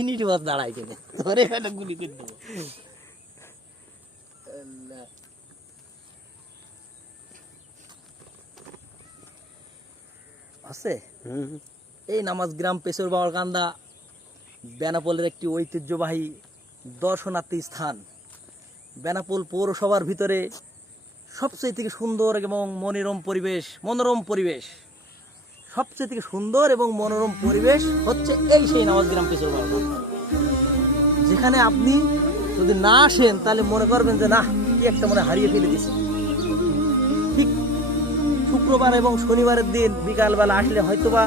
Minute বাস দাঁড়াই কেন ধরে ফেলে গুলি করে দেবো। আছে এই নামাজ গ্রাম পেশর বাবার কান্দা বেনাপোলের একটি ঐতিহ্যবাহী দর্শনার্থী স্থান। বেনাপোল পৌরসভার ভিতরে সবচেয়ে থেকে সুন্দর এবং মনোরম পরিবেশ সবচেয়ে থেকে সুন্দর এবং মনোরম পরিবেশ হচ্ছে এই সেই নামাজ গ্রাম পেশর বাবার কান্দা, যেখানে আপনি যদি না আসেন তাহলে মনে করবেন যে না কি একটা মনে হারিয়ে ফেলে দিয়েছি। ঠিক শুক্রবার এবং শনিবারের দিন বিকালবেলা আসলে হয়তোবা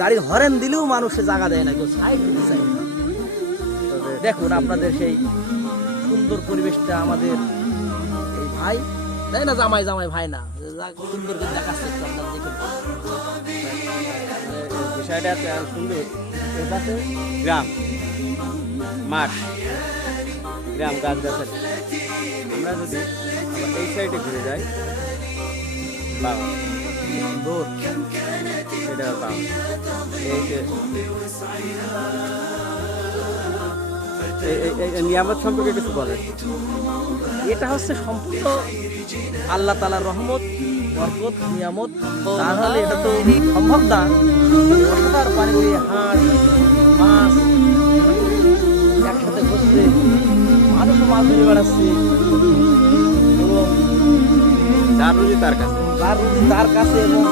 গাড়ির হরেন দিলেও মানুষে জায়গা দেয় না, কেউ সাইড দিতে চাই না। দেখুন আপনাদের সেই সুন্দর পরিবেশটা আমাদের এই ভাই তাই না, জামাই ভাই না, সুন্দর করে দেখাচ্ছে একটু আপনারা দেখুন। বিষয়টা সুন্দর, গ্রাম মাঠ গ্রাম গাছগাছালি। আমরা যদি আবার এই সাইডে ঘুরে যাই বাবা সুন্দর, এটা বাবা এই যে নিয়ামত সম্পর্কে কিছু বলেন। এটা হচ্ছে সম্পূর্ণ আল্লাহ তাআলার রহমত, বরকত, নিয়ামত। তাহলে এটা তো সম্ভব না। অসাধার পানি দিয়ে হাঁস মাছ একসাথে ঘুরছে, মানুষও মাছ ধরে বেড়াচ্ছে এবং যার রুজি তার কাছে, তার কাছে এবং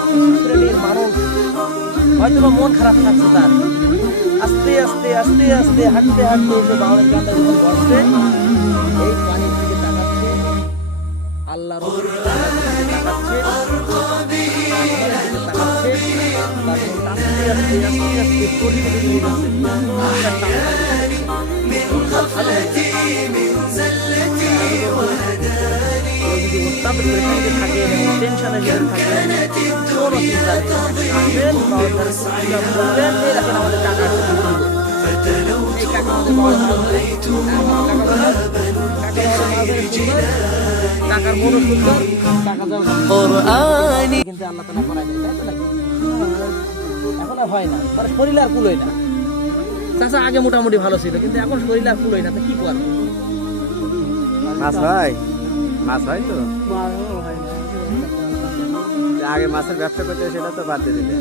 শ্রেণীর মানুষ হয়তো বা মন খারাপ থাকছে তার, আস্তে আস্তে আস্তে আস্তে হাঁটতে হাঁটতে এসে বাউলের গানটা যখন বসছে এই পানির দিকে তাকাচ্ছে, আল্লাহর দিকে তাকাচ্ছে, আস্তে আস্তে আস্তে আস্তে পরিবেশে নিয়ে যাচ্ছে। যদি অত্যন্ত পরেশানিতে থাকে এবং টেনশনের ভিতরে থাকে কোনো চিন্তা নেই, আসবেন বাউলদার বলবেন এই দেখেন আমাদের টাকা এই কাকা আমাদের বাউল টাকার মনও সুন্দর, টাকা কিন্তু আল্লাহ তাআলা করাই দেয়, তাই তো নাকি? এখন আর হয় না, মানে শরীর আর কুলোয় না। চাচা আগে মোটামুটি ভালো ছিল কিন্তু এখন শরীর আর কুলোয় না, তো কি করবো? মাছ হয়, মাছ হয় তো আগে মাছের ব্যবসা করতে, সেটা তো বাদ দিয়ে দিলে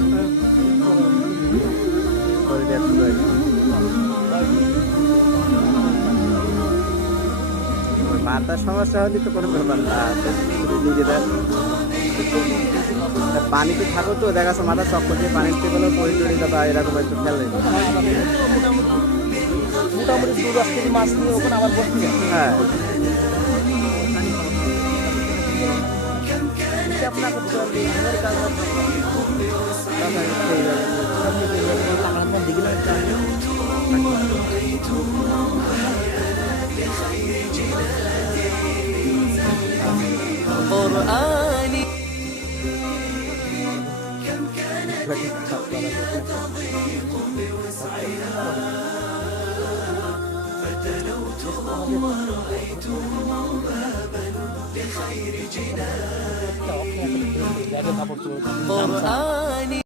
মাথার সমস্যা হলে তো কোনো ব্যাপার না, নিজেদের পানিতে থাকো তো দেখা যাচ্ছে মাথা চক্কর দিয়ে পানির থেকে পরি টরি বা এরকম একটু খেলে মোটামুটি 2-10 কেজি মাছ নিয়ে ওখানে আবার বসতে। হ্যাঁ ব্যাগে কাপড়